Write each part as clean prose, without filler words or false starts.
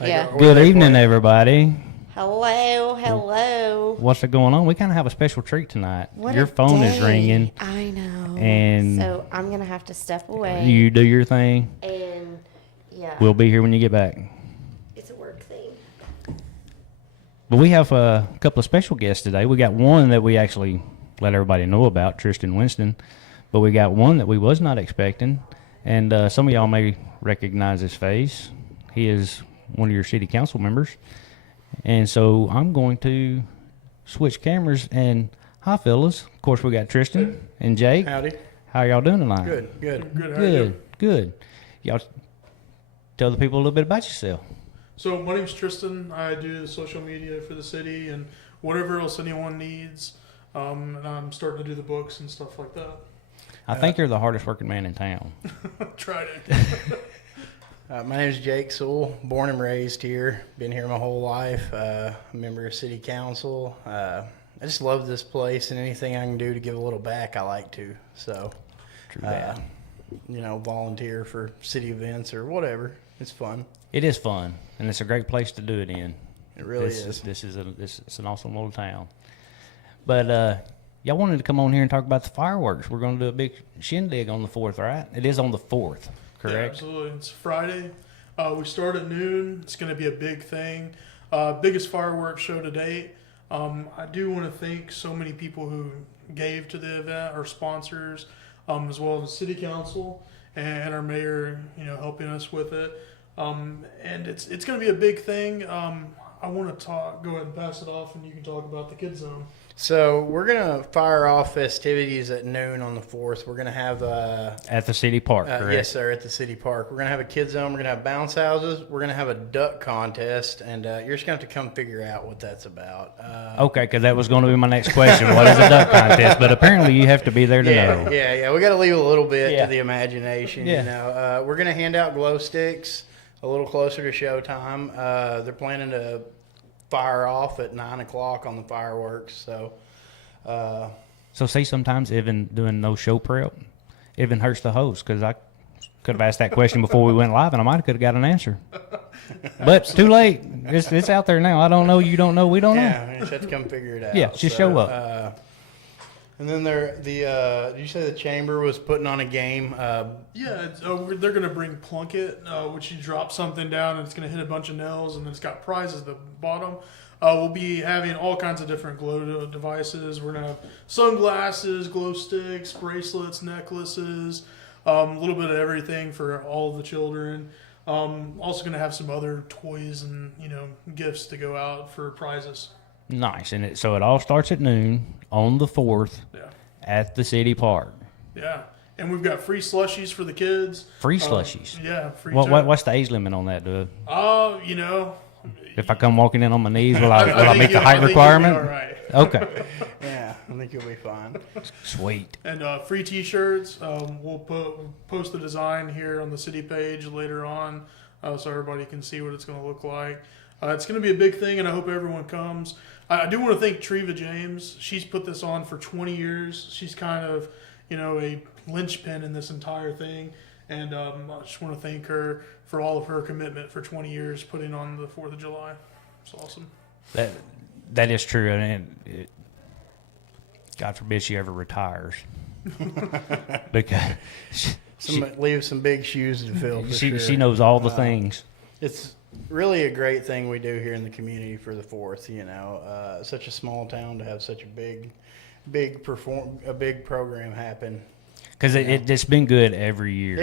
Yeah. Good evening, everybody. Hello. What's going on? We kind of have a special treat tonight. What Your a phone day. is ringing. I know. And so I'm going to have to step away. You do your thing. And, yeah. We'll be here when you get back. It's a work thing. But we have a couple of special guests today. We got one that we actually let everybody know about, Tristan Winston. But we got one that we was not expecting. And some of y'all may recognize his face. He is one of your city council members. And so I'm going to switch cameras. And hi, fellas. Of course, we got Tristan and Jake. Howdy. How y'all doing tonight? Good. Good. How are you? Good. Y'all tell the people a little bit about yourself. So my name's Tristan. I do the social media for the city and whatever else anyone needs. And I'm starting to do the books and stuff like that. I think you're the hardest working man in town. Tried it. My name is Jake Sewell, born and raised here. Been here my whole life. A member of city council. I just love this place, and anything I can do to give a little back, I like to. So, volunteer for city events or whatever. It's fun. It is fun, and it's a great place to do it in. It really is. This is an awesome little town. But y'all wanted to come on here and talk about the fireworks. We're going to do a big shindig on the 4th, right? It is on the 4th, correct? Yeah, absolutely. It's Friday. We start at noon. It's going to be a big thing. Biggest fireworks show to date. I do want to thank so many people who gave to the event, our sponsors, as well as city council and our mayor, helping us with it. And it's going to be a big thing. I want to go ahead and pass it off, and you can talk about the kids zone. So we're going to fire off festivities at noon on the 4th. We're going to have... at the city park, correct? Yes, sir, at the city park. We're going to have a kids zone. We're going to have bounce houses. We're going to have a duck contest, and you're just going to have to come figure out what that's about. Okay, because that was going to be my next question. What is a duck contest? But apparently you have to be there to know. Yeah. We got to leave a little bit to the imagination, Yeah. We're going to hand out glow sticks a little closer to showtime. They're planning to fire off at 9 o'clock on the fireworks. So see, sometimes even doing no show prep even hurts the host, because I could have asked that question before we went live, and I might have could have got an answer. But too late. It's out there now. I don't know. You don't know. We don't know. Yeah, you just have to come figure it out. Yeah, just show up. And then did you say the chamber was putting on a game? They're going to bring Plunkett, which you drop something down and it's going to hit a bunch of nails, and it's got prizes at the bottom. We'll be having all kinds of different glow devices. We're going to have sunglasses, glow sticks, bracelets, necklaces, a little bit of everything for all of the children. Also going to have some other toys and gifts to go out for prizes. Nice. And so it all starts at noon on the 4th at the city park. Yeah. And we've got free slushies for the kids. Free slushies? Free. What's the age limit on that, dude? If I come walking in on my knees, will I meet the height requirement? All right. Okay. Yeah, I think you'll be fine. Sweet. And free T-shirts. We'll post the design here on the city page later on, so everybody can see what it's going to look like. It's going to be a big thing, and I hope everyone comes. I do want to thank Treva James. She's put this on for 20 years. She's kind of, a linchpin in this entire thing. And I just want to thank her for all of her commitment for 20 years putting on the 4th of July. It's awesome. That is true. And God forbid she ever retires. Because leave some big shoes to fill. She knows all the things. It's really a great thing we do here in the community for the 4th. Such a small town to have such a big program happen. Because it's been good every year.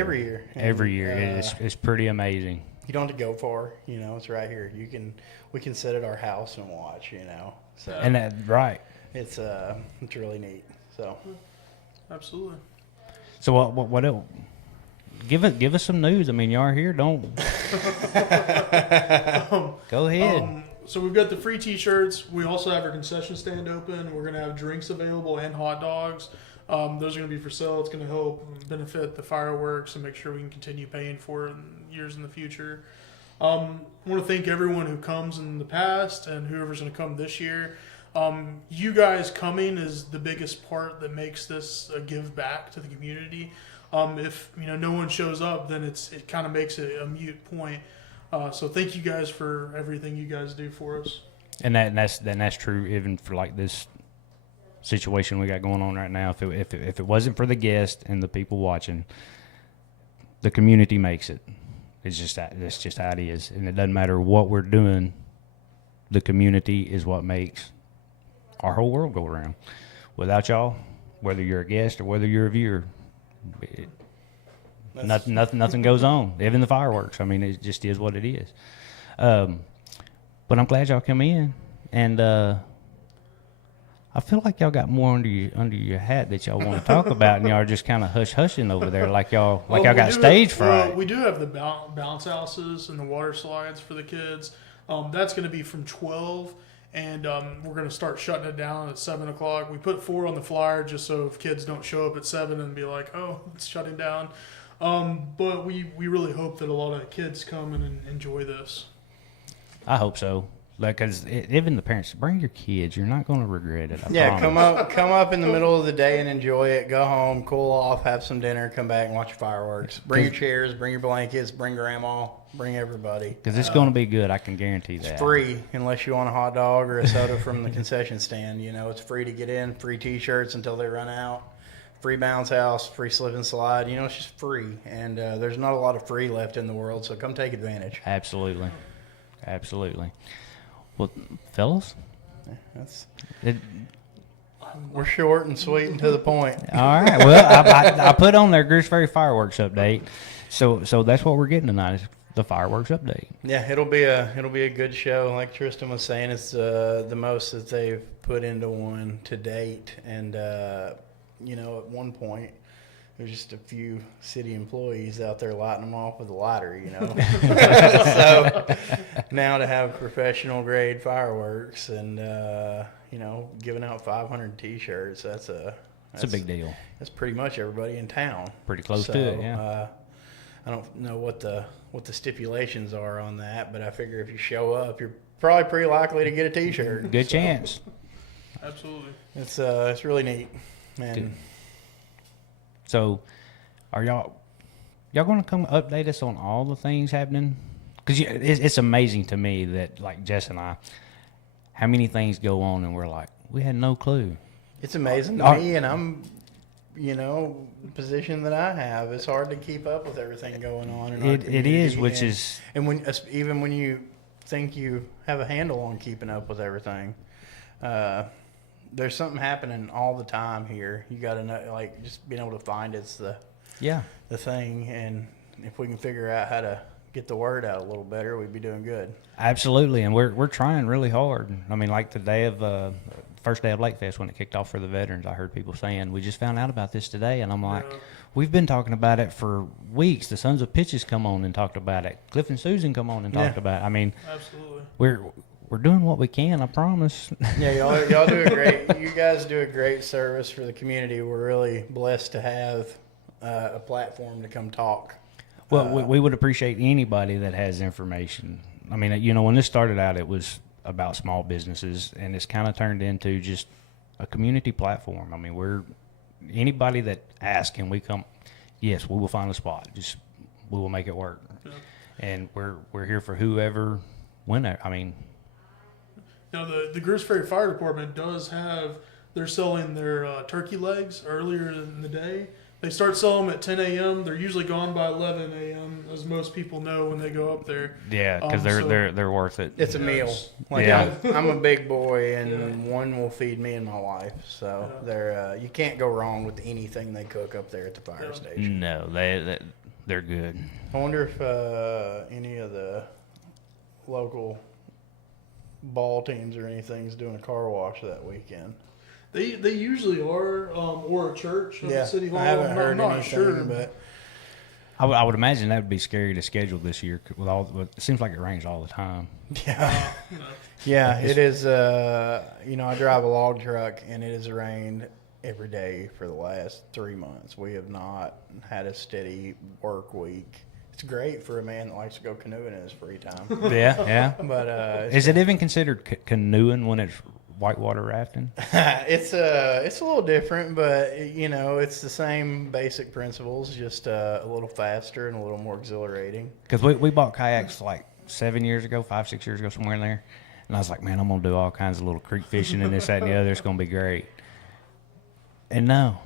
Every year. It's pretty amazing. You don't have to go far. It's right here. We can sit at our house and watch. So and that right. It's really neat. So absolutely. So what else? Give us some news. I mean, you are here. Don't go ahead. So we've got the free T-shirts. We also have our concession stand open. We're going to have drinks available and hot dogs. Those are going to be for sale. It's going to help benefit the fireworks and make sure we can continue paying for it in years in the future. I want to thank everyone who comes in the past and whoever's going to come this year. You guys coming is the biggest part that makes this a give back to the community. If no one shows up, then it kind of makes it a moot point. So thank you guys for everything you guys do for us. And that's true even for like this situation we got going on right now. If it wasn't for the guests and the people watching, the community makes it. That's just how it is, and it doesn't matter what we're doing. The community is what makes our whole world go around. Without y'all, whether you're a guest or whether you're a viewer, nothing goes on. Even the fireworks. I mean, it just is what it is. But I'm glad y'all come in, and I feel like y'all got more under your hat that y'all want to talk about, and y'all are just kind of hushing over there, like y'all got stage fright. We do have the bounce houses and the water slides for the kids. That's going to be from 12, and we're going to start shutting it down at 7 o'clock. We put 4 on the flyer just so if kids don't show up at 7 and be like, oh, it's shutting down. But we really hope that a lot of kids come and enjoy this. I hope so. Because even the parents, bring your kids. You're not going to regret it. I promise. come up in the middle of the day and enjoy it. Go home, cool off, have some dinner, come back and watch fireworks. Bring your chairs, bring your blankets, bring grandma, bring everybody. Because it's going to be good. I can guarantee that. It's free unless you want a hot dog or a soda from the concession stand. You know, it's free to get in. Free T-shirts until they run out. Free bounce house, free slip and slide. You know, it's just free. And there's not a lot of free left in the world, so come take advantage. Absolutely. Well, fellas, we're short and sweet and to the point. All right. Well, I put on their Greers Ferry fireworks update, so that's what we're getting tonight is the fireworks update. Yeah, it'll be a good show. Like Tristan was saying, it's the most that they've put into one to date, and you know, at one point. There's just a few city employees out there lighting them off with a lighter, you know. So now to have professional grade fireworks and you know, giving out 500 T-shirts, that's a big deal. That's pretty much everybody in town. Pretty close to it, yeah. I don't know what the stipulations are on that, but I figure if you show up, you're probably pretty likely to get a T-shirt. Good chance. Absolutely. It's really neat, man. Good. So, are y'all going to come update us on all the things happening? Because it's amazing to me that, like Jess and I, how many things go on and we're like, we had no clue. It's amazing to me, and I'm, you know, the position that I have. It's hard to keep up with everything going on. In our it is, which is, and even when you think you have a handle on keeping up with everything. There's something happening all the time here. You got to know, like, just being able to find it's the thing, and if we can figure out how to get the word out a little better, we'd be doing good. Absolutely, and we're trying really hard. I mean, like the first day of Lake Fest when it kicked off for the veterans, I heard people saying, we just found out about this today, and I'm like, we've been talking about it for weeks. The Sons of Pitches come on and talked about it. Cliff and Susan come on and talked about it. I mean, absolutely, we're doing what we can, I promise. Yeah, y'all do a great. You guys do a great service for the community. We're really blessed to have a platform to come talk. Well, we would appreciate anybody that has information. I mean, you know, when this started out, it was about small businesses, and it's kind of turned into just a community platform. I mean, anybody that asks, can we come? Yes, we will find a spot. We will make it work, and we're here for whoever, whenever. I mean. Now, the Greers Ferry Fire Department they're selling their turkey legs earlier in the day. They start selling them at 10 a.m. They're usually gone by 11 a.m., as most people know when they go up there. Yeah, because they're worth it. It's a meal. Like, yeah. I'm a big boy, and one will feed me and my wife. So you can't go wrong with anything they cook up there at the fire station. No, they're good. I wonder if any of the local ball teams or anything's doing a car wash that weekend. They usually are, or a church at City Hall. I haven't heard anything, sure. But I would imagine that would be scary to schedule this year it seems like it rains all the time. Yeah, yeah, it is. You know, I drive a log truck, and it has rained every day for the last 3 months. We have not had a steady work week. It's great for a man that likes to go canoeing in his free time. Yeah. But is it even considered canoeing when it's whitewater rafting? It's a little different, but you know, it's the same basic principles, just a little faster and a little more exhilarating. Because we bought kayaks like 7 years ago, 5, 6 years ago, somewhere in there. And I was like, man, I'm going to do all kinds of little creek fishing and this, that, and the other. It's going to be great. And no,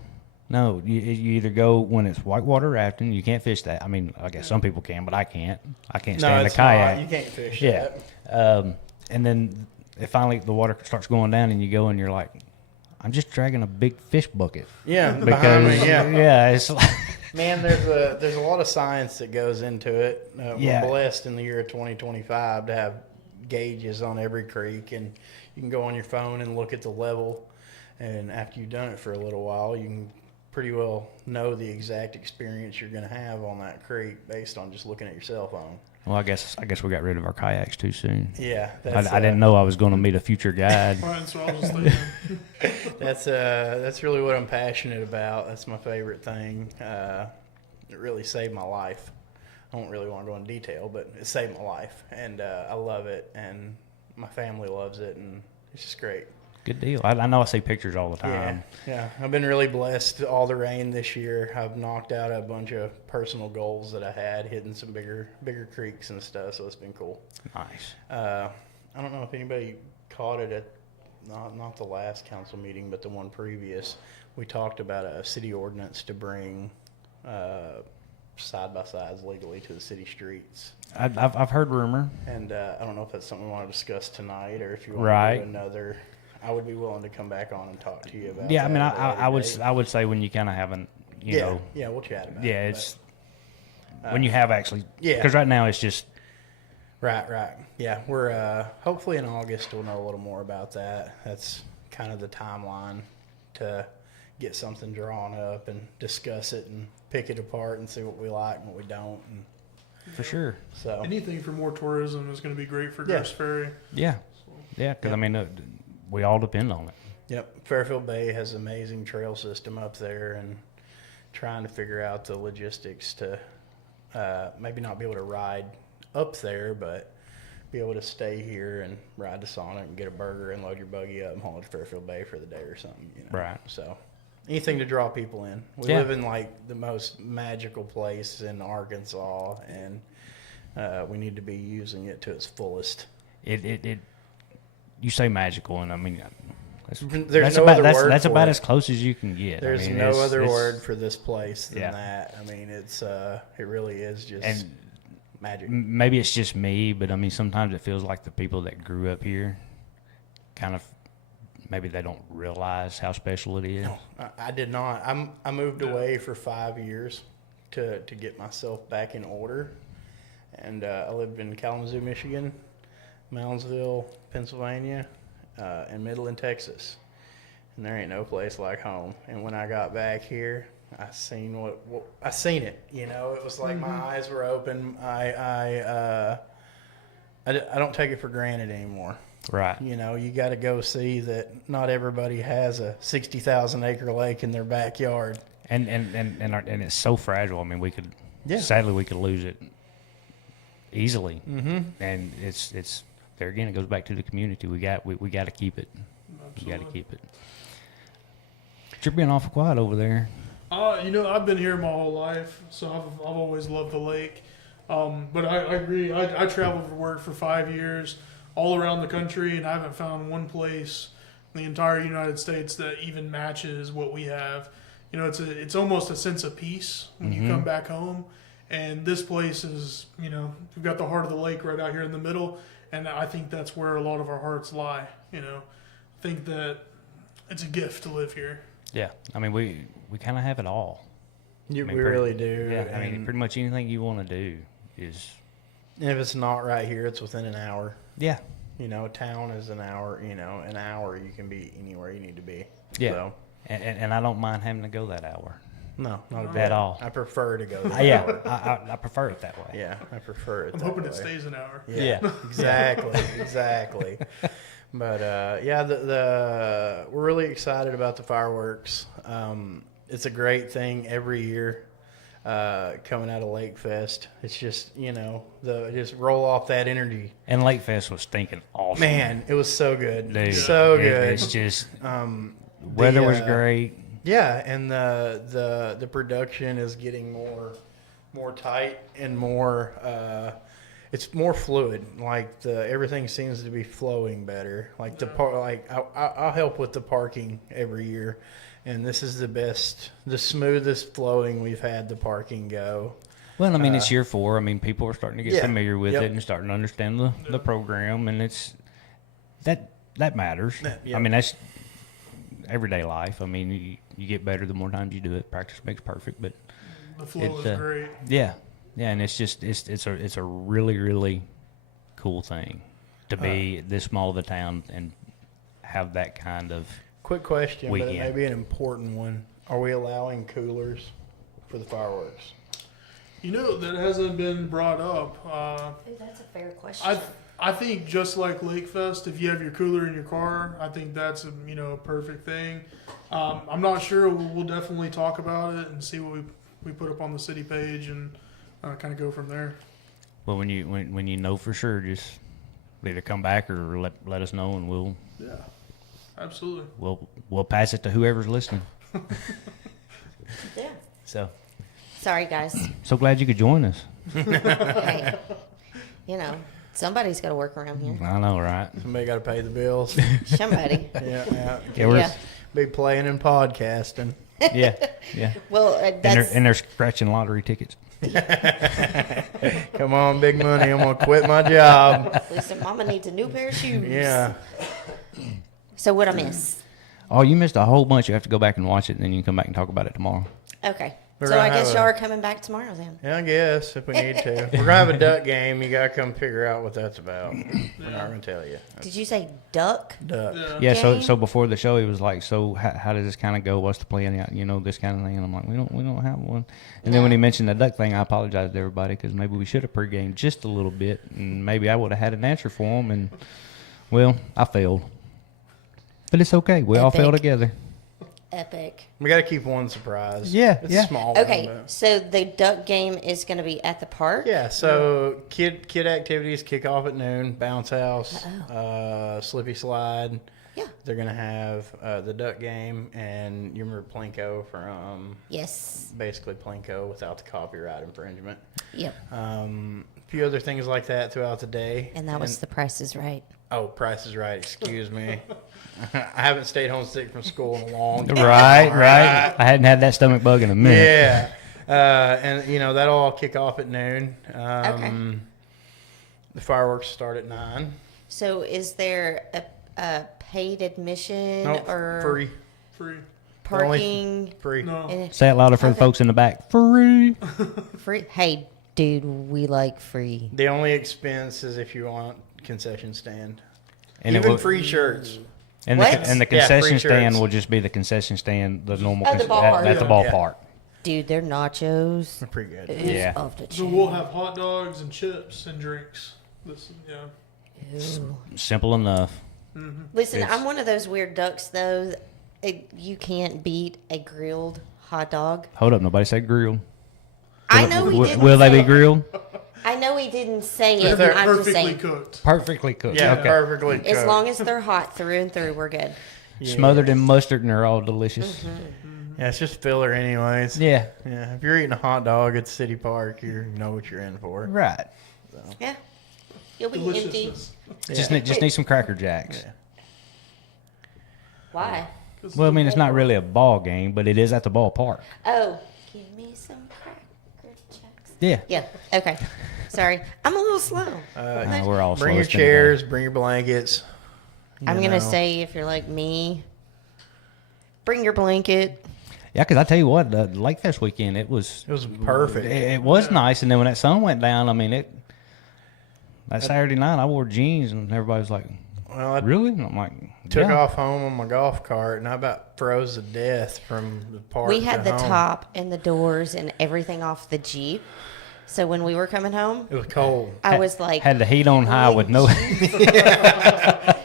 you either go when it's whitewater rafting. You can't fish that. I mean, I guess some people can, but I can't. I can't No, stand a it's kayak. not. You can't fish Yeah. that. And then finally the water starts going down and you go and you're like, I'm just dragging a big fish bucket. Yeah, Because, behind me, yeah. it's like, Man, there's a lot of science that goes into it. Yeah. We're blessed in the year of 2025 to have gauges on every creek, and you can go on your phone and look at the level. And after you've done it for a little while, you can pretty well know the exact experience you're going to have on that creek based on just looking at your cell phone. well, I guess we got rid of our kayaks too soon. Yeah, I didn't know I was going to meet a future guide. Right, that's what I was just thinking. That's really what I'm passionate about. That's my favorite thing. It really saved my life. I don't really want to go into detail, but it saved my life, and I love it, and my family loves it, and it's just great. Good deal. I know I see pictures all the time. Yeah. I've been really blessed. All the rain this year, I've knocked out a bunch of personal goals that I had, hitting some bigger creeks and stuff. So it's been cool. Nice. I don't know if anybody caught it at not the last council meeting, but the one previous. We talked about a city ordinance to bring side by sides legally to the city streets. I've heard rumor. And I don't know if that's something we want to discuss tonight, or if you want Right. to do another. I would be willing to come back on and talk to you about. Yeah, I that mean, at a I would later date. I would say when you kind of haven't, you know, Yeah, we'll chat about it. yeah, it's when you have actually, yeah. because right now it's just Right. Yeah, we're hopefully in August we'll know a little more about that. That's kind of the timeline to get something drawn up and discuss it and pick it apart and see what we like and what we don't. And for sure. so Anything for more tourism is going to be great for Yeah. Greers Ferry. Yeah, because I mean, we all depend on it. Yep, Fairfield Bay has an amazing trail system up there, and trying to figure out the logistics to maybe not be able to ride up there, but be able to stay here and ride to Sonic and get a burger and load your buggy up and haul it to Fairfield Bay for the day or something. You know? Right. So anything to draw people in. We Yeah. live in like the most magical place in Arkansas, and we need to be using it to its fullest. It you say magical, and I mean, There's no other word that's for about it. as close as you can get. There's I mean, no it's- other it's- word for this place than Yeah. that. I mean, it really is just And magic. maybe it's just me, but I mean, sometimes it feels like the people that grew up here kind of maybe they don't realize how special it is. No, I did not. I moved away for 5 years to get myself back in order, and I lived in Kalamazoo, Michigan, Moundsville, Pennsylvania, and Midland, Texas. And there ain't no place like home. And when I got back here, I seen what I seen it. You know, it was like my eyes were open. I don't take it for granted anymore. Right. You know, you got to go see that not everybody has a 60,000 acre lake in their backyard. And it's so fragile. I mean, Yeah. sadly we could lose it easily. Mm-hmm. And it's there again. It goes back to the community. We got to keep it. We got to keep it. But you're being awful quiet over there. You know, I've been here my whole life, so I've always loved the lake. But I agree. I traveled for work for 5 years, all around the country, and I haven't found one place in the entire United States that even matches what we have. You know, it's almost a sense of peace when you come back home. And this place is, you know, we've got the heart of the lake right out here in the middle, and I think that's where a lot of our hearts lie. You know, I think that it's a gift to live here. Yeah. I mean, we kind of have it all. We I mean, really do. Yeah. I mean, And pretty much anything you want to do is. if it's not right here, it's within an hour. Yeah. You know, town is an hour. You know, an hour you can be anywhere you need to be. Yeah. So, And I don't mind having to go that hour. no, not a At bit. all. I prefer to go. I prefer it that way. Yeah, I prefer it. I'm that hoping it way. stays an hour. Yeah, exactly. But yeah, we're really excited about the fireworks. It's a great thing every year coming out of Lake Fest. It's just, you know, just roll off that energy. And Lake Fest was stinking awesome. Man, it was so good, Dude, so good. It's just weather was great. Yeah, and the production is getting more tight and more. it's more fluid. Like everything seems to be flowing better. Like I'll help with the parking every year, and this is the smoothest flowing we've had the parking go. Well, I mean, it's year 4. I mean, people are starting to get familiar with Yep. it and starting to understand the program, and it's that matters. Yep. I mean, that's everyday life. I mean, you get better the more times you do it. Practice makes perfect, but The flow is great. yeah, and it's just it's a really really cool thing to be this small of a town and have that kind of. Quick question, but it Weekend. may be an important one. Are we allowing coolers for the fireworks? You know, that hasn't been brought up. Ooh, that's a fair question. I think just like Lake Fest, if you have your cooler in your car, I think that's a perfect thing. I'm not sure. We'll definitely talk about it and see what we put up on the city page and kind of go from there. Well, when you know for sure, just either come back or let us know, and Yeah, absolutely. we'll pass it to whoever's listening. Yeah. So Sorry, guys. so glad you could join us. Hey, somebody's got to work around here. I know, right? Somebody got to pay the bills. Somebody. Yeah. Yeah, we're, Yeah. Be playing and podcasting. yeah. Well, that's And they're scratching lottery tickets. Come on, big money. I'm going to quit my job. listen. Mama needs a new pair of shoes. Yeah. So what I miss? Oh, you missed a whole bunch. You have to go back and watch it, and then you can come back and talk about it tomorrow. Okay. We're So gonna I guess have y'all are coming back tomorrow then. Yeah, I guess if we need to. We're going to have a duck game. You got to come figure out what that's about. We're not going to tell you. Did you say duck? Duck. Yeah. Game? So before the show, he was like, "So how does this kind of go? What's the plan? This kind of thing." And I'm like, "We don't have one." And then when he mentioned the duck thing, I apologized to everybody because maybe we should have pregame just a little bit, and maybe I would have had an answer for him. And well, I failed, but it's okay. We all Epic. fail together. Epic. We got to keep one surprise. Yeah, It's yeah. a small Okay, one. But so the duck game is going to be at the park? yeah, so kid activities kick off at noon. Bounce house, slippy slide. Yeah. They're going to have the duck game, and you remember Plinko from Yes. basically Plinko without the copyright infringement. Yep. A few other things like that throughout the day. And that was The Price is Right. Oh, Price is Right. Excuse me. I haven't stayed homesick from school in a long time. Right. I hadn't had that stomach bug in a minute. Yeah. And, that'll all kick off at noon. Okay. The fireworks start at 9. So is there a paid admission Nope, or free. Free. parking? Free. No. And Say it louder for the Okay. folks in the back. Free. free? Hey, dude, we like free. The only expense is if you want concession stand. And Even it will, free shirts. and What? the Yeah, concession free stand shirts. will just be the concession stand, the normal At the ballpark. at the Yeah. ballpark. Dude, their nachos They're pretty good. is Yeah. off the So chain. we'll have hot dogs and chips and drinks. Ooh. Simple enough. Listen, It's- I'm one of those weird ducks, though. You can't beat a grilled hot dog. Hold up, nobody said grilled. I know he Will, didn't. will they say be it. grilled? I know he didn't say If it. they're I'm just Perfectly saying. cooked. Perfectly cooked. Yeah, okay. perfectly cooked. As long as they're hot through and through, we're good. Yeah. Smothered in mustard and they're all delicious. Yeah, it's just filler anyways. Yeah. Yeah, if you're eating a hot dog at City Park, you know what you're in for. Right. Yeah. You'll be empty. Deliciousness. Just need some Cracker Jacks. Yeah. Why? Well, I mean, it's not really a ball game, but it is at the ballpark. Oh, give me some cracker jacks. Yeah. Yeah. Okay. Sorry, I'm a little slow. We're all Bring your slow today. chairs, bring your blankets. I'm you gonna know. say if you're like me, bring your blanket. Yeah, because I tell you what, the Lake Fest weekend, it was It was perfect. it was nice, and then when that sun went down, I mean, that Saturday night, I wore jeans, and everybody was like, Well, I "Really?" And I'm like, took yeah. off home on my golf cart, and I about froze to death from the park. We had to the home. top and the doors and everything off the Jeep. So when we were coming home, It was cold. I was like, Had the heat on high with no.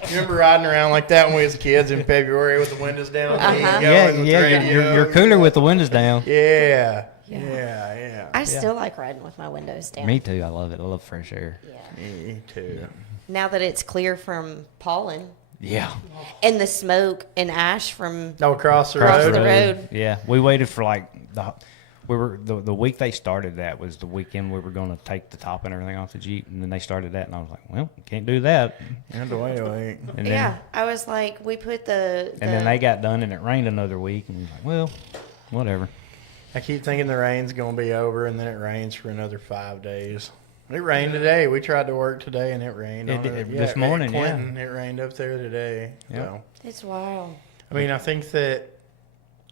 You remember riding around like that when we was kids in February with the windows down? Uh-huh. Yeah, going with yeah, radio. you're cooler with the windows down. Yeah, Yeah. yeah. I still like riding with my windows down. Me too. I love it. I love fresh air. Yeah. Me too. Now that it's clear from pollen Yeah. and the smoke and ash from No, across the Across road. the road. Yeah, we waited for like We were the week they started that was the weekend we were going to take the top and everything off the Jeep, and then they started that, and I was like, well, can't do that. And wait. And Yeah, then, I was like, we put the and then they got done, and it rained another week, and we was like, well, whatever. I keep thinking the rain's going to be over, and then it rains for another 5 days. It rained today. We tried to work today, and it rained. It did, this morning, at Clinton, it rained up there today. Yep. So. It's wild. I mean, I think that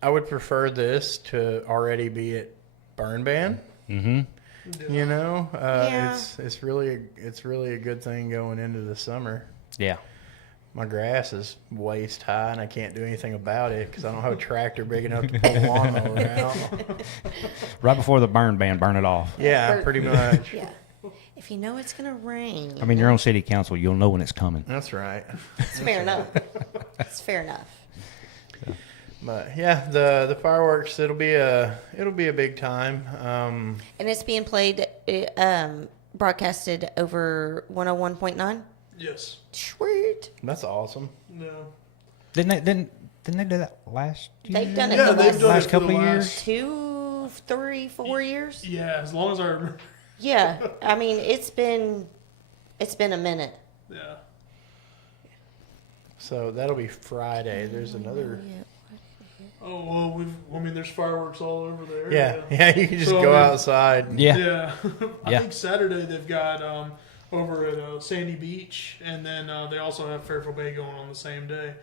I would prefer this to already be at Burn Ban. Mm-hmm. You know, Yeah. it's really a good thing going into the summer. Yeah. My grass is waist high, and I can't do anything about it because I don't have a tractor big enough to pull a lawnmower out. Right before the burn ban, burn it off. Yeah, pretty much. Yeah. If you know it's gonna rain. I mean, you're on city council. You'll know when it's coming. That's right. It's fair enough. It's fair enough. But yeah, the fireworks it'll be a big time. And it's being played, broadcasted over 101.9. Yes. Sweet. That's awesome. No. Didn't they do that last year? They've done it Yeah, the they've last done it last for couple the of last- years? 2, 3, 4 years. Yeah, as long as I remember. Yeah, I mean it's been a minute. Yeah. So that'll be Friday. There's another. Oh well, there's fireworks all over there. Yeah, you can just So, go I mean- outside. Yeah. Yeah. I Yeah. think Saturday they've got over at Sandy Beach, and then they also have Fairfield Bay going on the same day.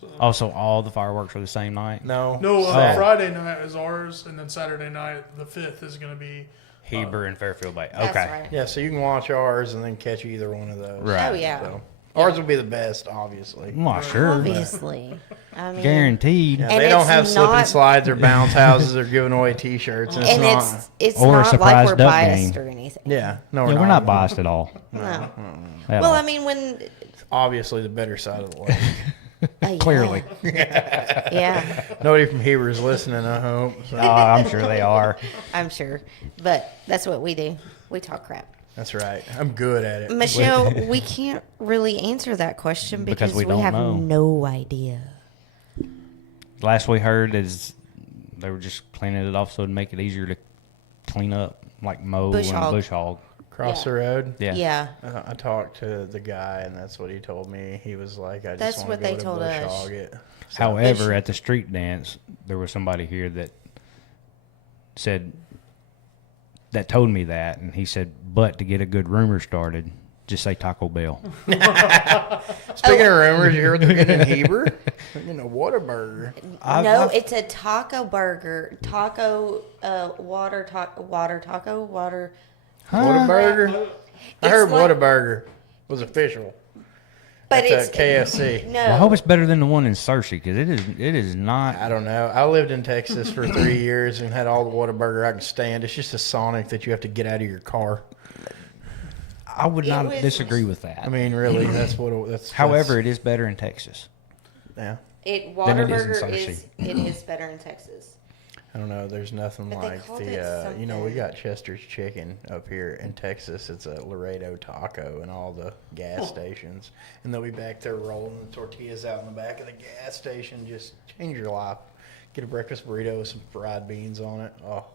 So. Also, all the fireworks are the same night. No. No, Sat- Friday night is ours, and then Saturday night, the 5th, is going to be. Heber and Fairfield Bay. That's Okay. right. Yeah, so you can watch ours and then catch either one of those. Right. Oh yeah, So ours will be the best, obviously. Well, sure. obviously. I mean, Guaranteed. Yeah, And they don't it's have slip and not- slides or bounce houses or giving away T-shirts. And it's and not. it's Or a not like surprise we're duck biased game. or anything. Yeah, no, Yeah, we're not biased at all. No. At Well, all. I mean, when Obviously, the better side of the lake. yeah. Clearly. Yeah, Nobody from Heber is listening, I hope. So. I'm sure they are. I'm sure. But that's what we do. We talk crap. That's right. I'm good at it. Michelle, we can't really answer that question Because because we we don't have know. no idea. Last we heard is they were just cleaning it off so it'd make it easier to clean up, like mow Bush and hog. bush hog. Cross Yeah. the road. Yeah. Yeah. I talked to the guy, and that's what he told me. He was like, "I That's just what want to they go to told bush us. hog it." So, However, Bush- at the street dance, there was somebody here that told me that, and he said, but to get a good rumor started, just say Taco Bell. speaking of rumors, you heard they're getting in Heber? They're getting a Whataburger. No, it's a taco burger. Taco, water taco. Whataburger? I heard It's like- Whataburger was official. But That's it's a KFC. No. Well, I hope it's better than the one in Searcy, because it is not. I don't know. I lived in Texas for 3 years and had all the Whataburger I can stand. It's just a Sonic that you have to get out of your car. I would It not was- disagree with that. I mean, really, that's what that's. However, it is better in Texas. yeah. It Than it is in Whataburger Searcy. is better in Texas. I don't know. There's nothing But they like called it we something. got Chester's Chicken up here in Texas. It's a Laredo taco in all the gas stations. And they'll be back there rolling the tortillas out in the back of the gas station. Just change your life. Get a breakfast burrito with some fried beans on it. Oh,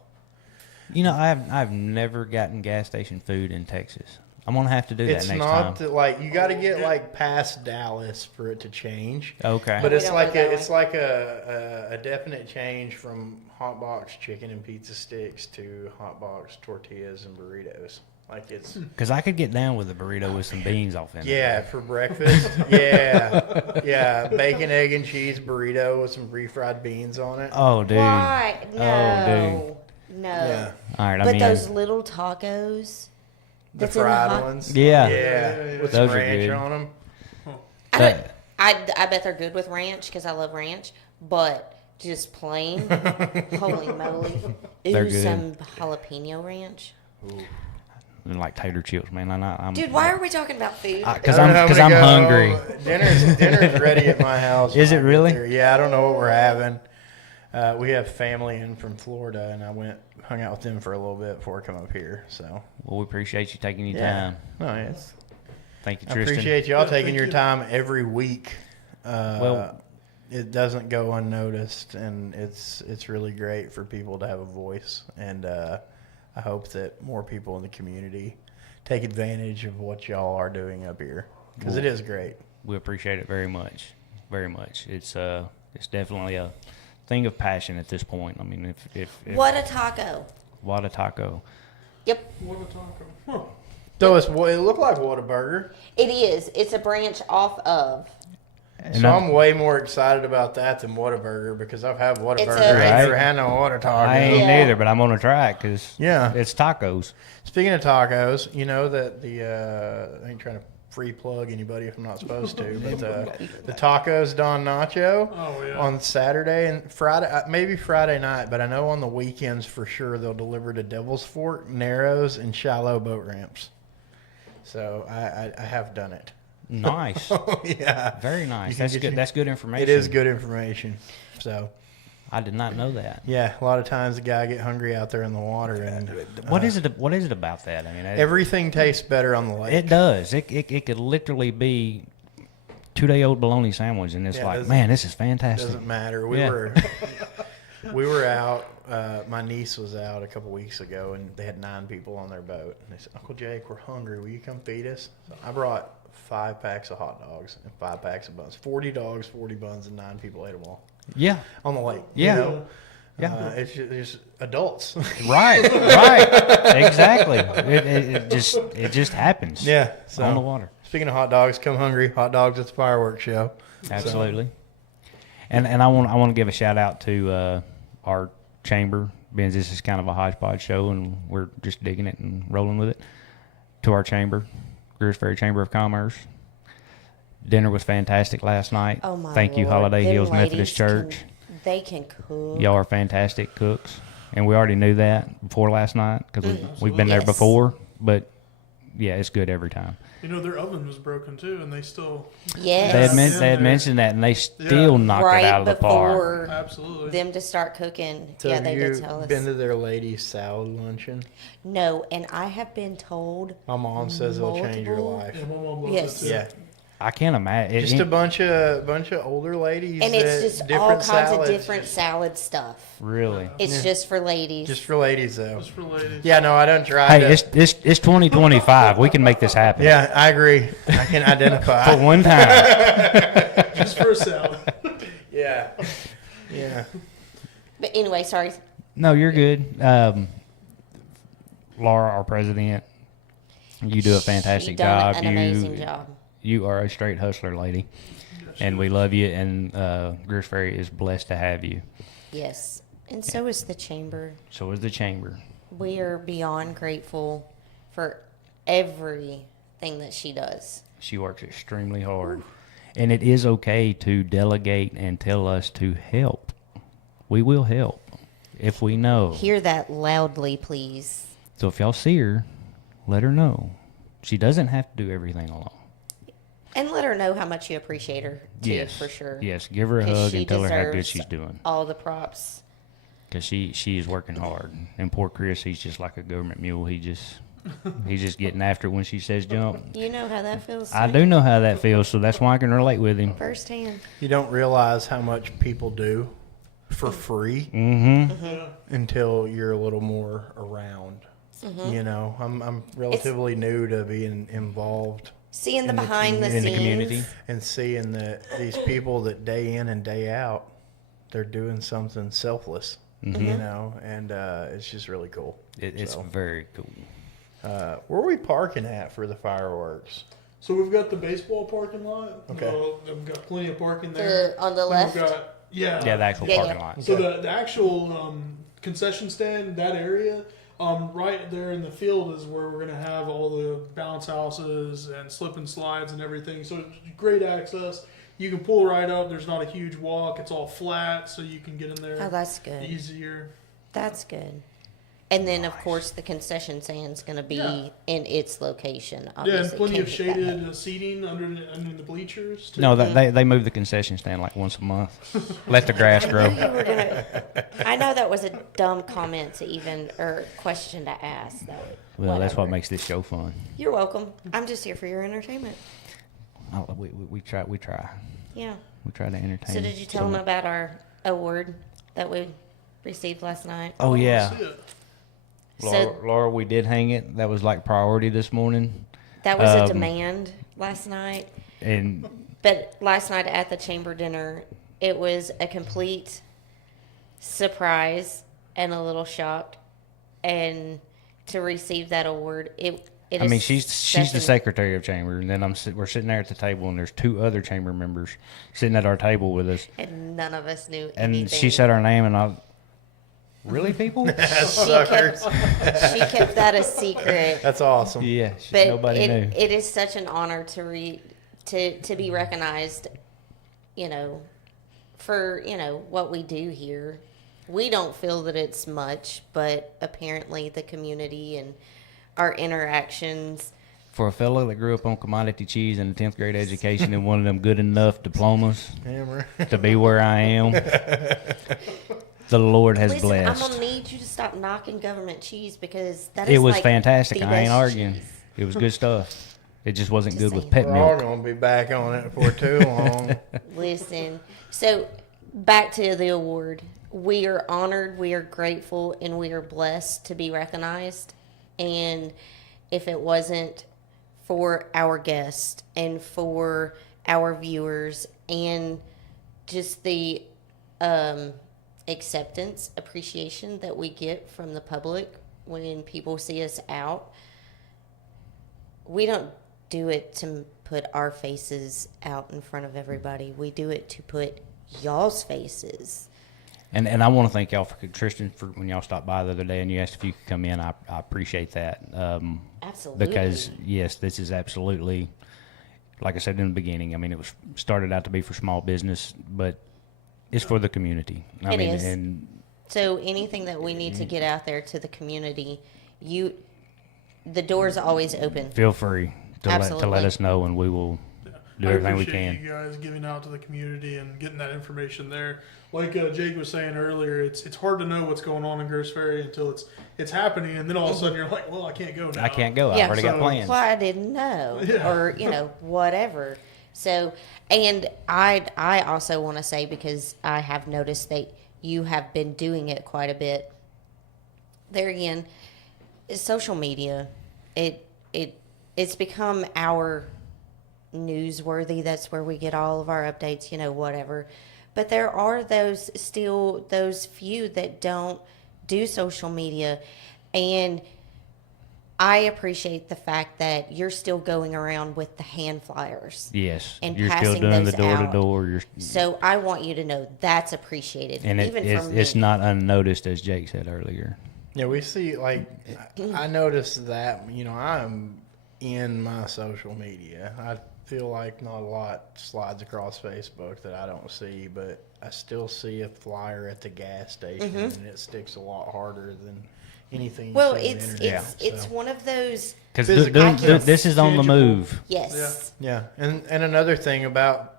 You know, I've never gotten gas station food in Texas. I'm gonna have to do that it's next not time. like you got to get like past Dallas for it to change. Okay. But We it's don't like go that it's like a definite change from hot box chicken and pizza sticks to hot box tortillas and burritos. Like it's Because I could get down with a burrito with some beans off in it. yeah for breakfast. yeah, bacon, egg, and cheese burrito with some refried beans on it. Oh, dude. Why? No. Oh, No. Yeah, All right. I But mean, those little tacos. the That's in the fried hot- ones. Yeah. yeah, with Those some are ranch good. on them. I bet they're good with ranch because I love ranch. But just plain, holy moly! They're Ooh, good. some jalapeno ranch. and like tater chips, man. I'm Dude, why are we talking about food? Because I don't know, I'm go. hungry. Dinner's ready at my house. Is it when I get really? there. Yeah, I don't know what we're having. We have family in from Florida, and I hung out with them for a little bit before I come up here. So Well, we appreciate you taking your yeah, time. no, Thank you, I Tristan. appreciate y'all Yeah, taking thank your you. time every week. Well, it doesn't go unnoticed, and it's really great for people to have a voice. And I hope that more people in the community take advantage of what y'all are doing up here, because it is great. We appreciate it very much, very much. It's definitely a thing of passion at this point. I mean, if What a taco. what a taco. Yep, What a taco. Huh. So it looked like Whataburger. it is. It's a branch off of. And So I'm way more excited about that than Whataburger, because I've had Whataburger. a- I ain't never Right. had no water taco. I ain't Yeah. neither, but I'm gonna try it because Yeah. it's tacos. Speaking of tacos, you know that I ain't trying to free plug anybody if I'm not supposed to, but the Tacos Don Nacho Oh, yeah. on Saturday and Friday, maybe Friday night, but I know on the weekends for sure they'll deliver to Devil's Fork, Narrows, and Shallow boat ramps. So I have done it. Nice, Oh yeah, very You nice. can That's get good. you- That's good information. it is good information. So I did not know that. yeah, a lot of times the guy get hungry out there in the water, and What is it? What is it about that? I mean, everything tastes better on the lake. it does. It could literally be 2-day-old bologna sandwich, and it's Yeah, like, doesn't- man, this is fantastic. Doesn't matter. Yeah. We were out. My niece was out a couple weeks ago, and they had 9 people on their boat. And they said, "Uncle Jake, we're hungry. Will you come feed us?" So I brought 5 packs of hot dogs and 5 packs of buns. 40 dogs, 40 buns, and 9 people ate them all Yeah, on the lake. Yeah. You know? Yeah. It's just adults. right, exactly. It just happens. Yeah. So on the water. Speaking of hot dogs, come hungry. Hot dogs at the fireworks show. Absolutely. And I want to give a shout out to our chamber, because this is kind of a hodgepodge show, and we're just digging it and rolling with it. To our chamber, Greers Ferry Chamber of Commerce. Dinner was fantastic last night. Oh my Thank you, Lord. Holiday Them Hills ladies Methodist Church. They can cook. Y'all are fantastic cooks, and we already knew that before last night because we've been there Yes. before. But yeah, it's good every time. You know, their oven was broken too, and they still. Yes. They had mentioned that, and they still knocked right it out of the park. before Absolutely. them to start cooking. So yeah, have they you did tell us. been to their ladies' salad luncheon? No, and I have been told. My mom says it'll change your Multiple- life. Yeah, my mom loves Yes. it too. Yeah. I can't imagine. Just a bunch of older ladies. And it's that- just different all kinds salads. of different salad stuff. Really. It's just for ladies. Just for ladies, though. Just for ladies. Yeah, no, I don't try. Hey, to, it's 2025. We can make this happen. yeah, I agree. I can For identify. one time. Just for a salad. Yeah, yeah. But anyway, sorry. No, you're good. Laura, our president, you do a fantastic She done job. an amazing job. You are a straight hustler, lady, and we love you. And Greers Ferry is blessed to have you. Yes. And so is the chamber. So is the chamber. We are beyond grateful for everything that she does. She works extremely hard, and it is okay to delegate and tell us to help. We will help if we know. Hear that loudly, please. So if y'all see her, let her know. She doesn't have to do everything alone. And let her know how much you appreciate her, too, Yes, for sure. Yes, give her a 'Cause hug she and tell her how good deserves she's doing. all the props. Because she is working hard. And poor Chris, he's just like a government mule. He's just getting after it when she says jump. You know how that feels. I do know how that feels, so that's why I can relate with him. Firsthand. You don't realize how much people do for free Mm-hmm. Yeah. until you're a little more around. You know, I'm relatively new to being involved Seeing the In the behind the In scenes. the community. and seeing that these people that day in and day out, they're doing something selfless. You know, and it's just really cool. It's So, very cool. where are we parking at for the fireworks? So we've got the baseball parking lot. Okay. We've got plenty of parking there. On the Then left. We've got, yeah. Yeah, the actual Yeah, parking yeah. lot. So the actual concession stand, that area, right there in the field is where we're going to have all the bounce houses and slip and slides and everything. So it's great access. You can pull right up. There's not a huge walk. It's all flat, so you can get in there Oh, that's good. easier. That's good. And then, of course, the concession stand's going to be Yeah. in its location. Yeah, and Obviously, plenty can't of get that shaded seating under the bleachers. Too. No, they move the concession stand like once a month. Let the grass grow. You were gonna, I know that was a dumb comment to even, or question to ask, though. Well, that's what Whatever. makes this show fun. You're welcome. I'm just here for your entertainment. We try. Yeah. We try to entertain. So did you tell them about our award that we received last night? Oh yeah, That's it. Laura, we did hang it. That was like priority this morning. That was a demand last night. And But last night at the chamber dinner, it was a complete surprise and a little shocked. And to receive that award, I mean, she's the secretary of chamber, and then we're sitting there at the table, and there's 2 other chamber members sitting at our table with us, And none of us knew and anything. she said our name, and I, really, people? She kept that a secret. That's awesome. Yeah, But nobody knew. it is such an honor to be recognized, for what we do here. We don't feel that it's much, but apparently the community and our interactions. For a fellow that grew up on commodity cheese and a 10th grade education and one of them good enough diplomas Hammer. to be where I am, the Lord has Listen, blessed. I'm gonna need you to stop knocking government cheese because that It is was like fantastic. the I ain't best arguing. cheese. It was good stuff. It just wasn't Just good with saying. pet We're all milk. going to be back on it before too long. Listen, so back to the award. We are honored, we are grateful, and we are blessed to be recognized. And if it wasn't for our guests and for our viewers and just the acceptance, appreciation that we get from the public when people see us out, we don't do it to put our faces out in front of everybody. We do it to put y'all's faces. And I want to thank y'all for Tristan for when y'all stopped by the other day and you asked if you could come in. I appreciate that. Absolutely. Because yes, this is absolutely, like I said in the beginning. I mean, it was started out to be for small business, but it's for the community. I It mean, is. and So anything that we need to get out there to the community, the door's always open. feel free to Absolutely. let us know, and we will do I everything we appreciate can. you guys giving out to the community and getting that information there. Like Jake was saying earlier, it's hard to know what's going on in Greers Ferry until it's happening, and then all of a sudden you're like, well, I can't go now. I can't go. Yeah. I've already got So- plans. Well, I didn't know, Yeah. or whatever. So, and I also want to say, because I have noticed that you have been doing it quite a bit. There again, social media, it's become our newsworthy. That's where we get all of our updates, whatever. But there are those few that don't do social media, and I appreciate the fact that you're still going around with the hand flyers. Yes, And you're still passing doing the those door to out. door. So I want you to know that's appreciated, And even from me. it's not unnoticed, as Jake said earlier. Yeah, we see, I noticed that, I'm in my social media. I feel like not a lot slides across Facebook that I don't see, but I still see a flyer at the gas station, and it sticks a lot harder than anything you Well, see on the it's internet. it's So, one of those. Because Physically this is on the tangible. move. Yes. yeah, and another thing about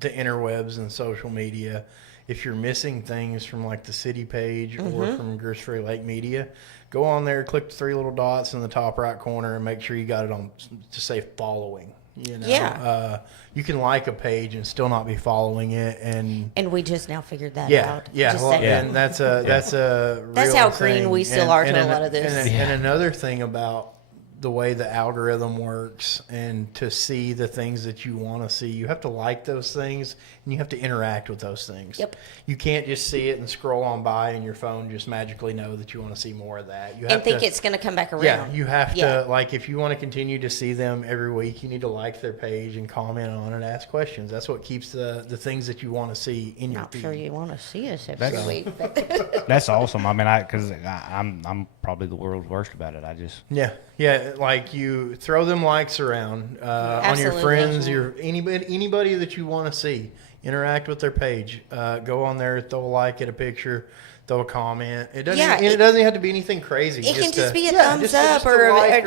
the interwebs and social media, if you're missing things from like the city page or from Greers Ferry Lake Media, go on there, click the 3 little dots in the top right corner, and make sure you got it on to say following. Yeah. You can like a page and still not be following it, and And we just now figured that yeah, out. yeah, Just well, saying. and that's a That's real how green thing. we still are to a lot of this. And another thing about the way the algorithm works, and to see the things that you want to see, you have to like those things and you have to interact with those things. Yep. You can't just see it and scroll on by and your phone just magically know that you want to see more of that. You have And think to, it's going to come back around. yeah, you have Yeah. to, like, if you want to continue to see them every week, you need to like their page and comment on it, ask questions. That's what keeps the things that you want to see in your Not feed. sure you want to see us every That's- week. But That's awesome. I mean, I'm probably the world's worst about it. I just Yeah, like you throw them likes around on your Absolutely. friends, anybody that you want to see. Interact with their page. Go on there, throw a like at a picture, throw a comment. It doesn't. Yeah, it doesn't have to be anything crazy. it can just be a yeah, thumbs just up a or like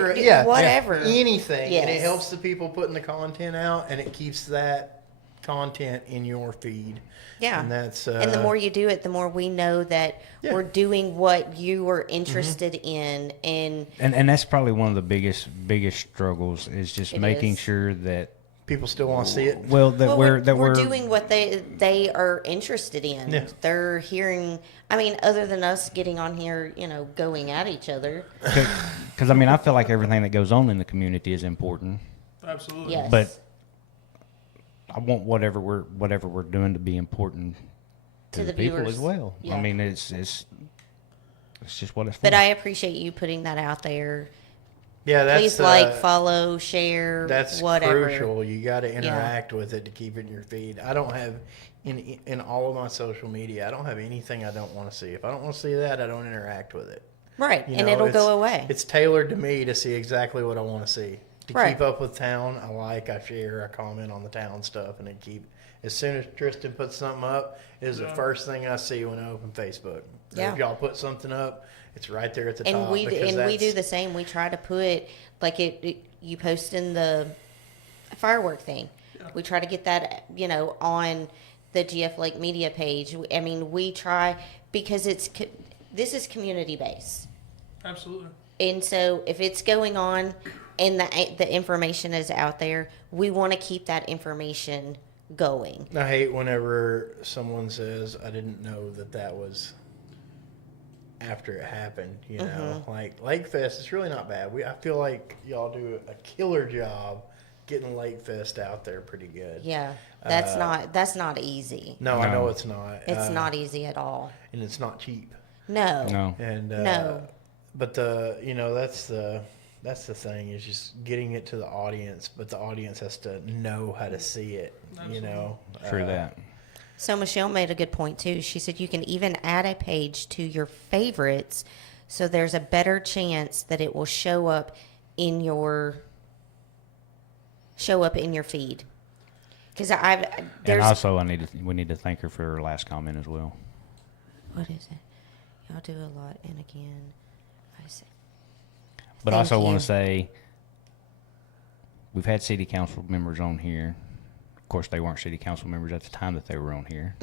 whatever. anything, and it Yes. helps the people putting the content out, and it keeps that content in your feed. Yeah. And that's and the more you do it, the more we know that Yeah. we're doing what you are interested in. And and that's probably one of the biggest struggles is just It making is. sure that people still want to see it. Well, We're we're doing what they are interested in. Yeah. They're hearing. I mean, other than us getting on here, going at each other. because I mean, I feel like everything that goes on in the community is important, Absolutely. Yes. but I want whatever we're doing to be important to the people viewers. as well. Yeah. I mean, it's just what it's for. But I appreciate you putting that out there. Yeah, that's Please follow, share, that's whatever. crucial. You got to interact with it to keep it in your feed. I don't have in all of my social media. I don't have anything I don't want to see. If I don't want to see that, I don't interact with it. Right, You and know, it'll it's- go away. It's tailored to me to see exactly what I want to see. To Right. keep up with town, I share, I comment on the town stuff, and as soon as Tristan puts something up, it is the first thing I see when I open Facebook. Yeah. If y'all put something up, it's right there at the And top. we because do that's- the same. We try to put like you post in the firework thing. We try to get that on the GF Lake Media page. I mean, we try because this is community based. Absolutely. And so if it's going on and the information is out there, we want to keep that information going. I hate whenever someone says, I didn't know that was after it happened, you know. Like Lake Fest, it's really not bad. I feel like y'all do a killer job getting Lake Fest out there pretty good. Yeah. That's not easy. No, I know it's not. It's not easy at all. And it's not cheap. No. And No. but that's the thing, is just getting it to the audience, but the audience has to know how to see it, you know. True that. So Michelle made a good point too. She said you can even add a page to your favorites, so there's a better chance that it will show up in your feed. Because And also, we need to thank her for her last comment as well. What is it? Y'all do a lot, and again, I say. But I Thank also want you. to say, we've had city council members on here. Of course, they weren't city council members at the time that they were on here.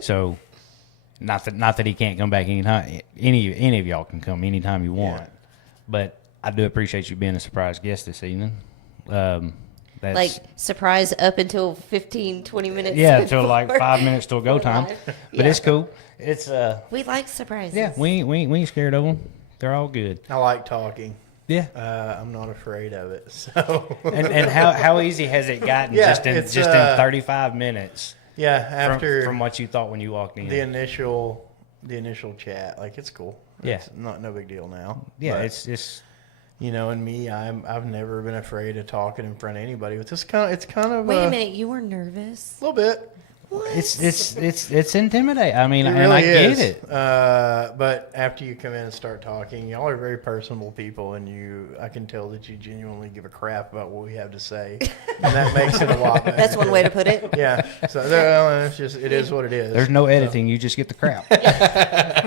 So, not that he can't come back anytime. Any of y'all can come anytime you want. Yeah. But I do appreciate you being a surprise guest this evening. That's, Like, surprise up until 15, 20 minutes. yeah, until like before 5 minutes till go we're time. live. But Yeah. it's cool. It's We like surprises. yeah, we ain't scared of them. They're all good. I like talking. Yeah. I'm not afraid of it. So And how easy has it gotten Yeah, just in it's, 35 minutes yeah, after from what you thought when you walked in? the initial chat, like, it's cool. Yeah. It's no big deal now. Yeah, But, it's you know, and me, I've never been afraid of talking in front of anybody. But it's kind of Wait a minute, you were nervous? a little bit. What? it's intimidating. I mean, It and really I is. get it. But after you come in and start talking, y'all are very personable people, and I can tell that you genuinely give a crap about what we have to say, and that makes it a lot better. That's one way to put it. Yeah. So it is what it is. There's no editing. You just get the crap.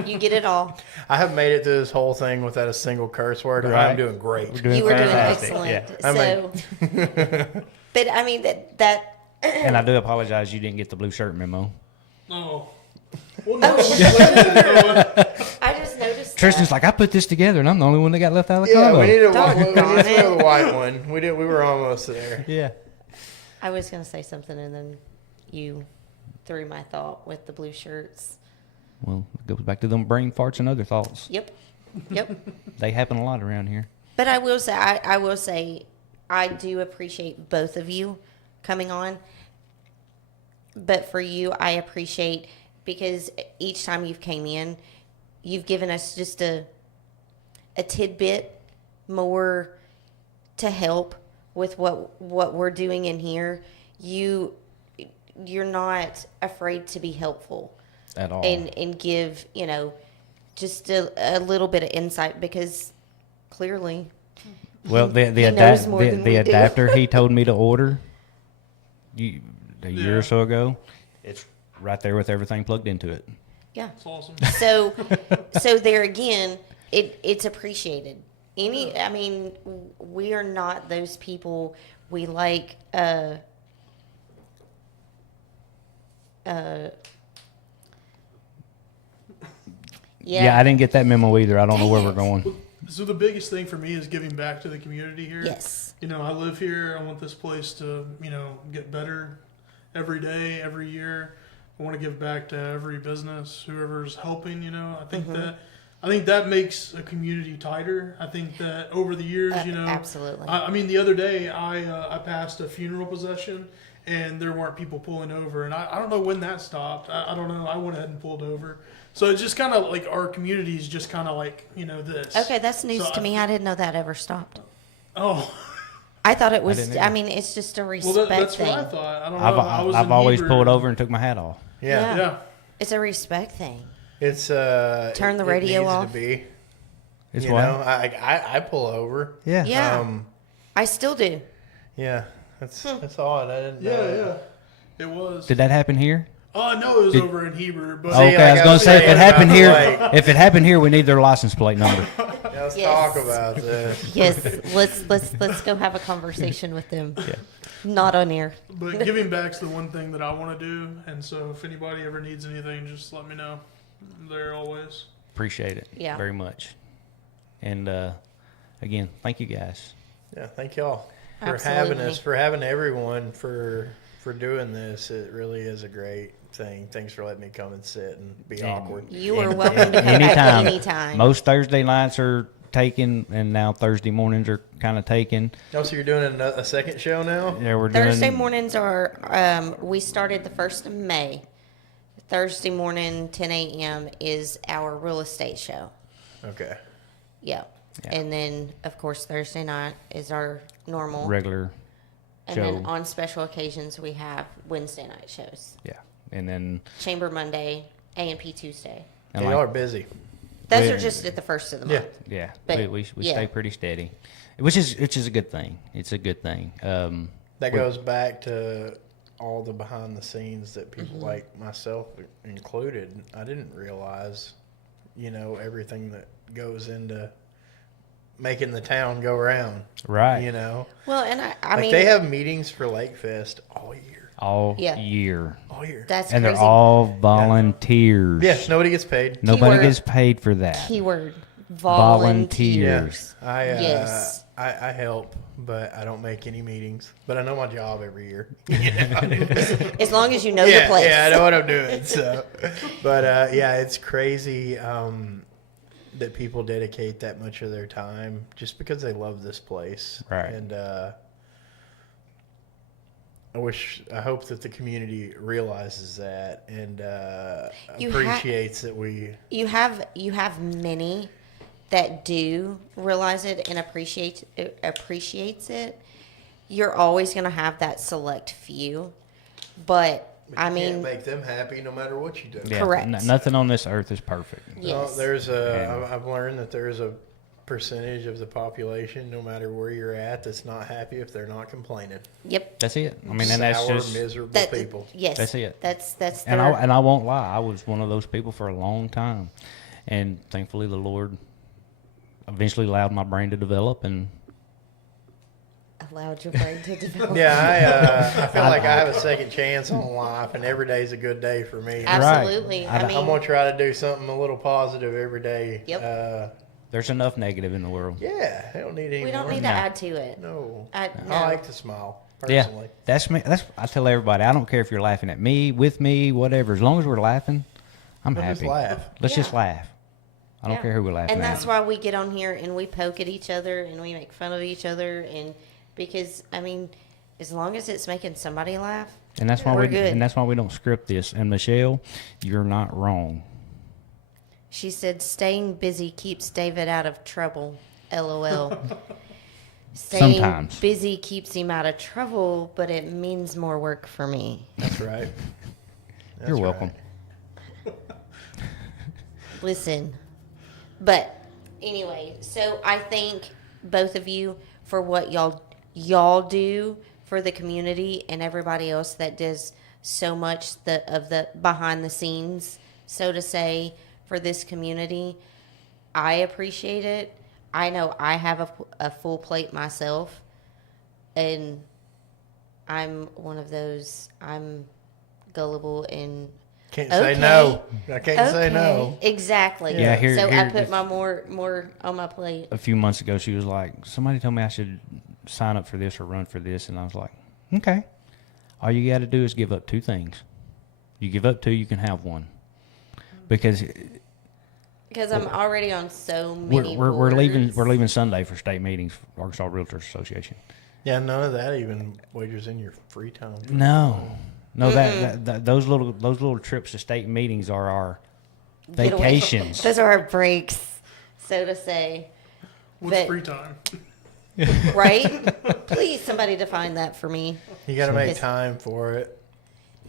You get it all. I have made it through this whole thing without a single curse word, and Right. I'm doing great. We're doing You were doing fantastic. excellent. Yeah. So, but I mean that. And I do apologize you didn't get the blue shirt memo. Oh. Well, no, I just noticed. Tristan's that. like, I put this together, and I'm the only one that got left out of the Yeah, combo. we need a Doggone it. white one. We were almost there. Yeah. I was gonna say something, and then you threw my thought with the blue shirts. Well, it goes back to them brain farts and other thoughts. Yep. They happen a lot around here. But I will say, I do appreciate both of you coming on. But for you, I appreciate, because each time you've came in, you've given us just a tidbit more to help with what we're doing in here. You're not afraid to be helpful At all. and give, just a little bit of insight, because clearly Well, the knows more than we do. adapter he told me to order a year or so ago, it's right there with everything plugged into it. yeah. it's awesome. So there again, it's appreciated. I mean, we are not those people. We like Yeah, I didn't get that memo either. I don't know where we're going. So the biggest thing for me is giving back to the community here. Yes. You know, I live here. I want this place to, get better every day, every year. I want to give back to every business, whoever's helping. I think that makes a community tighter. I think that over the years, absolutely. I mean, the other day I passed a funeral procession, and there weren't people pulling over, and I don't know when that stopped. I don't know. I went ahead and pulled over. So it's just kind of like our community is just kind of like, this. Okay, that's news So to me. I didn't know that ever stopped. Oh. I thought it was. didn't I either. mean, it's just a respect Well, that's thing. what I thought. I don't know. I've always pulled over and took my hat off. Yeah. Yeah. It's a respect thing. It's Turn the radio it needs off. To be. It's You what? know, I pull over. Yeah. Yeah, I still do. Yeah. That's odd. I didn't know. Yeah. It was. Did that happen here? Oh, no, it was over in Hebrew. But See, Okay, like I was I going was to say if it saying happened about here, the lake. if it happened here, we need their license plate number. Let's Yes. talk about this. Yes, let's go have a conversation with them. Yeah. Not on air. But giving back's the one thing that I want to do. And so if anybody ever needs anything, just let me know. I'm there always. Appreciate it Yeah. very much. And again, thank you guys. Yeah, thank y'all for Absolutely. having us, for having everyone, for doing this. It really is a great thing. Thanks for letting me come and sit and be awkward. You are welcome to come back anytime. Most Thursday nights are taken, and now Thursday mornings are kind of taken. Oh, so you're doing a second show now? Yeah, we're Thursday doing mornings are. We started the 1st of May. Thursday morning, 10 a.m. is our real estate show. Okay. Yeah. Yeah. And then, of course, Thursday night is our normal. regular And show. then on special occasions, we have Wednesday night shows. Yeah, and then Chamber Monday, A&P Tuesday. and Yeah, y'all like, are busy. Those We- are just at the first of the Yeah. month. yeah, But, we yeah. stay pretty steady, which is a good thing. It's a good thing. That goes back to all the behind the scenes that people Mm-hmm. like myself included. I didn't realize, everything that goes into making the town go around. Right. Well, and I Like mean, they have meetings for Lake Fest all year. all Yeah. year, All year. that's and crazy. they're all volunteers. Yes, nobody gets paid. Nobody Keyword. gets paid for that. Keyword Volunteers. volunteers. I Yes. I help, but I don't make any meetings. But I know my job every year. As long as you know the place. Yeah, I know what I'm doing. So, but yeah, it's crazy that people dedicate that much of their time just because they love this place. Right. And I hope that the community realizes that and You appreciates that we. You have many that do realize it and appreciates it. You're always going to have that select few, but But I you mean, can't make them happy no matter what you do. Yeah, Correct. Nothing on this earth is perfect. yes. No, I've learned that there's a percentage of the population, no matter where you're at, that's not happy if they're not complaining. Yep. That's it. I mean, and that's Sour, just miserable That, people. Yes. That's it. That's and their, I won't lie. I was one of those people for a long time, and thankfully the Lord eventually allowed my brain to develop, and allowed your brain to develop. Yeah, I feel like I have a second chance on life, and every day's a good day for me. Absolutely. Right. I mean, I'm gonna try to do something a little positive every day. Yep. there's enough negative in the world. Yeah, I don't need any we don't more. need to add to it. No, I like to smile Yeah, personally. that's me. That's I tell everybody. I don't care if you're laughing at me, with me, whatever. As long as we're laughing, I'm Let's happy. just laugh. Let's just Yeah. laugh. I don't Yeah. care who we're laughing And at. that's why we get on here and we poke at each other and we make fun of each other, and because I mean, as long as it's making somebody laugh, And that's why we're we good. and that's why we don't script this. And Michelle, you're not wrong. She said, "Staying busy keeps David out of trouble." LOL. Staying Sometimes. busy keeps him out of trouble, but it means more work for me. That's right. That's You're right. welcome. Listen, but anyway, so I thank both of you for what y'all do for the community and everybody else that does so much of the behind the scenes, so to say, for this community. I appreciate it. I know I have a full plate myself, and I'm one of those. I'm gullible and Can't say no. I can't say no. Exactly. Yeah, here- so I here- put my more on my plate. A few months ago, she was like, somebody told me I should sign up for this or run for this. And I was like, okay. All you got to do is give up 2 things. You give up 2, you can have 1. Because I'm already on so many we're boards. leaving Sunday for state meetings, for Arkansas Realtors Association. Yeah, none of that even wagers in your free time. No, that those little trips to state meetings are our Get away from- vacations. Those are our breaks, so to say. What's But- free time? Right? Please, somebody define that for me. You got to make It's- time for it.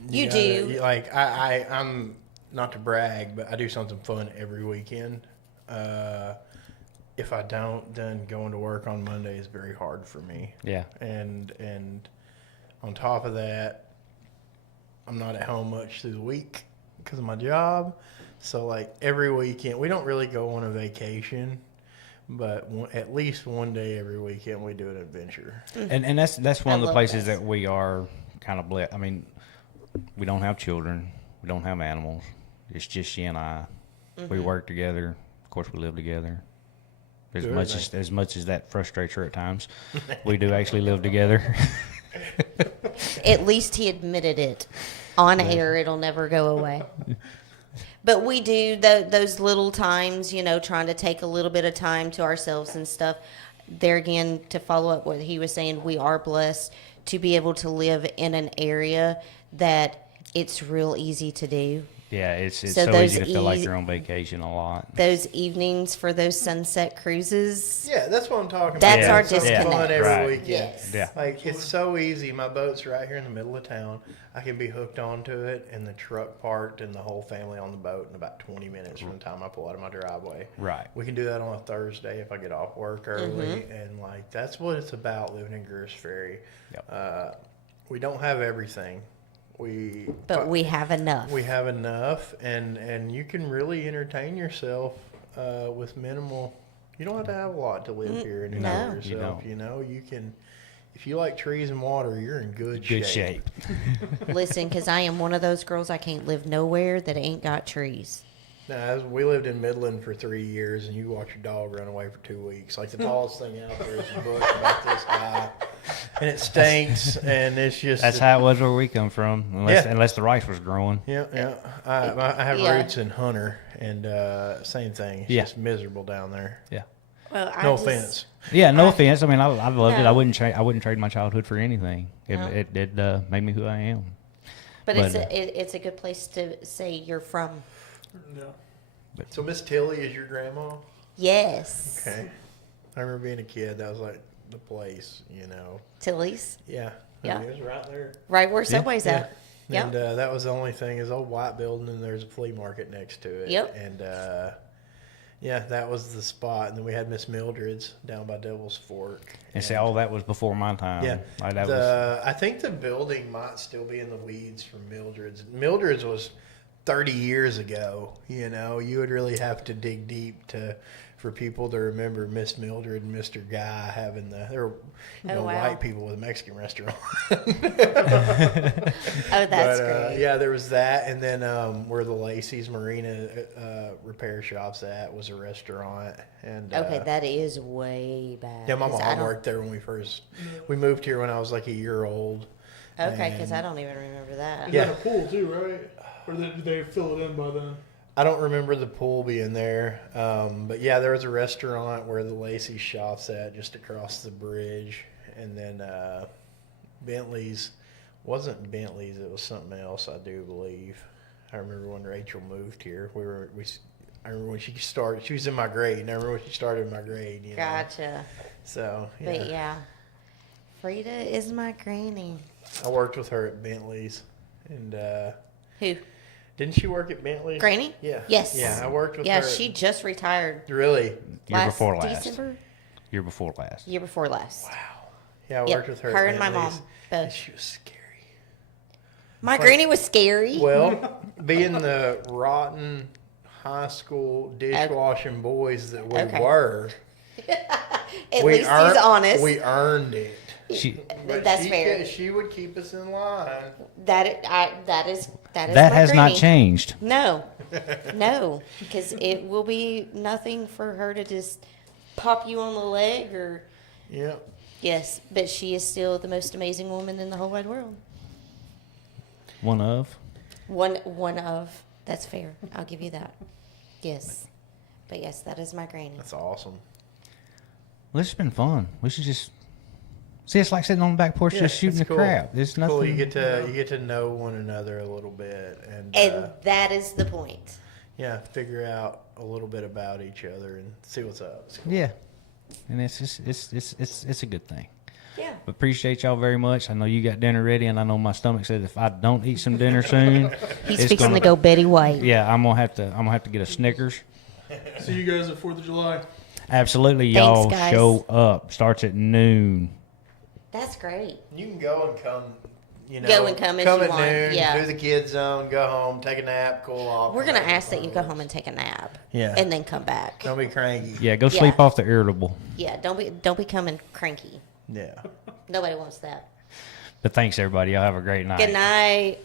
You gotta- do. Like I'm not to brag, but I do something fun every weekend. If I don't, then going to work on Monday is very hard for me. Yeah. And on top of that, I'm not at home much through the week because of my job. So like every weekend, we don't really go on a vacation, but at least one day every weekend we do an adventure. And that's one of the love places that. that we are kind of blessed. I mean, we don't have children, we don't have animals. It's just she and I. We work together. Of course, we live together. As much as that frustrates her at times, we do actually live together. At least he admitted it. On air, it'll never go away. But we do those little times, trying to take a little bit of time to ourselves and stuff. There again, to follow up what he was saying, we are blessed to be able to live in an area that it's real easy to do. Yeah, it's So so those easy to feel like you're on vacation a lot. Those evenings for those sunset cruises. Yeah, that's what I'm talking That's about. our It's so disconnect. fun every Right. weekend. Yes. Yeah. Like it's so easy. My boat's right here in the middle of town. I can be hooked onto it, and the truck parked, and the whole family on the boat in about 20 minutes from the time I pull out of my driveway. Right. We can do that on a Thursday if I get off work early, and like that's what it's about living in Greers Ferry. Yep. We don't have everything. But we have enough. We have enough, and you can really entertain yourself with minimal. You don't have to have a lot to live here and enjoy No. yourself. You You can. If you like trees and water, you're in good shape. Listen, because I am one of those girls, I can't live nowhere that ain't got trees. Now, we lived in Midland for 3 years, and you watch your dog run away for 2 weeks. Like the tallest thing out there is a bush about this high, and it stinks, and it's just. That's how it was where we come from, unless the rice was growing. Yeah, yeah. I have Yeah. roots in Hunter, and same thing. It's Yeah. just miserable down there. Yeah. Well, No offense. Yeah, no offense. I mean, I loved it. No. I wouldn't trade my childhood for anything. No. It made me who I am. But But, it's a good place to say you're from. Yeah. So Miss Tilly is your grandma? Yes. Okay. I remember being a kid. That was like the place, Tilly's. Yeah. Yeah. It was right there. Right where Subway's Yeah. at. Yep. And that was the only thing is old white building, and there's a flea market next to it. Yep. And yeah, that was the spot. And then we had Miss Mildred's down by Devil's Fork. And see, all that was before my time. Yeah. Like, that was, I think the building might still be in the weeds from Mildred's. Mildred's was 30 years ago. You would really have to dig deep for people to remember Miss Mildred and Mr. Guy having Oh, wow. white people with a Mexican restaurant. Oh, that's But, great. yeah, there was that, and then where the Lacey's Marina repair shop's at was a restaurant. And Okay, that is way back. yeah, my 'cause I mom don't- worked there when we moved here when I was like a year old. Okay, because I and- don't even remember that. And Yeah. then a pool too, right? Or did they fill it in by then? I don't remember the pool being there, but yeah, there was a restaurant where the Lacey shop's at, just across the bridge, and then Bentley's wasn't Bentley's; it was something else, I do believe. I remember when Rachel moved here. I remember when she started. She was in my grade, and I remember when she started in my grade. Gotcha. So yeah. But yeah, Frida is my granny. I worked with her at Bentley's, and Who? didn't she work at Bentley's? Granny? Yeah. Yes. Yeah, I worked with her. Yeah, she just retired Really? year before last. December? Year before last. Year before last. Wow. Yeah, I Yep, worked with her. her at and my Bentley's, mom, and both. she was scary. My granny was scary. Well, being the rotten high school dishwashing boys that we Okay. were, At least he's honest. We earned it. She But That's she fair. She would keep us in line. That is That is That my has not granny. changed. No, no, because it will be nothing for her to just pop you on the leg or. Yep. Yes, but she is still the most amazing woman in the whole wide world. One of. One of. That's fair. I'll give you that. Yes, but yes, that is my granny. That's awesome. Well, this has been fun. We should just see. It's like sitting on the back porch, just shooting the it's cool. crap. It's nothing. Cool. You get to know one another a little bit, and And that is the point. yeah, figure out a little bit about each other and see what's up. It's cool. Yeah, and it's just it's a good thing. Yeah. Appreciate y'all very much. I know you got dinner ready, and I know my stomach says if I don't eat some dinner soon, He's it's fixing gonna- to go Betty White. Yeah, I'm gonna have to get a Snickers. See you guys at 4th of July. Absolutely, Thanks, y'all guys. show up. Starts at noon. That's great. You can go and come. You know, Go and come as you at want, noon, yeah. do the kids zone, go home, take a nap, cool off. We're gonna ask that you go home and take a nap. Yeah. And then come back. Don't be cranky. Yeah, go sleep Yeah. off the irritable. Yeah. Don't be coming cranky. Yeah. Nobody wants that. But thanks everybody. Y'all have a great night. Good night.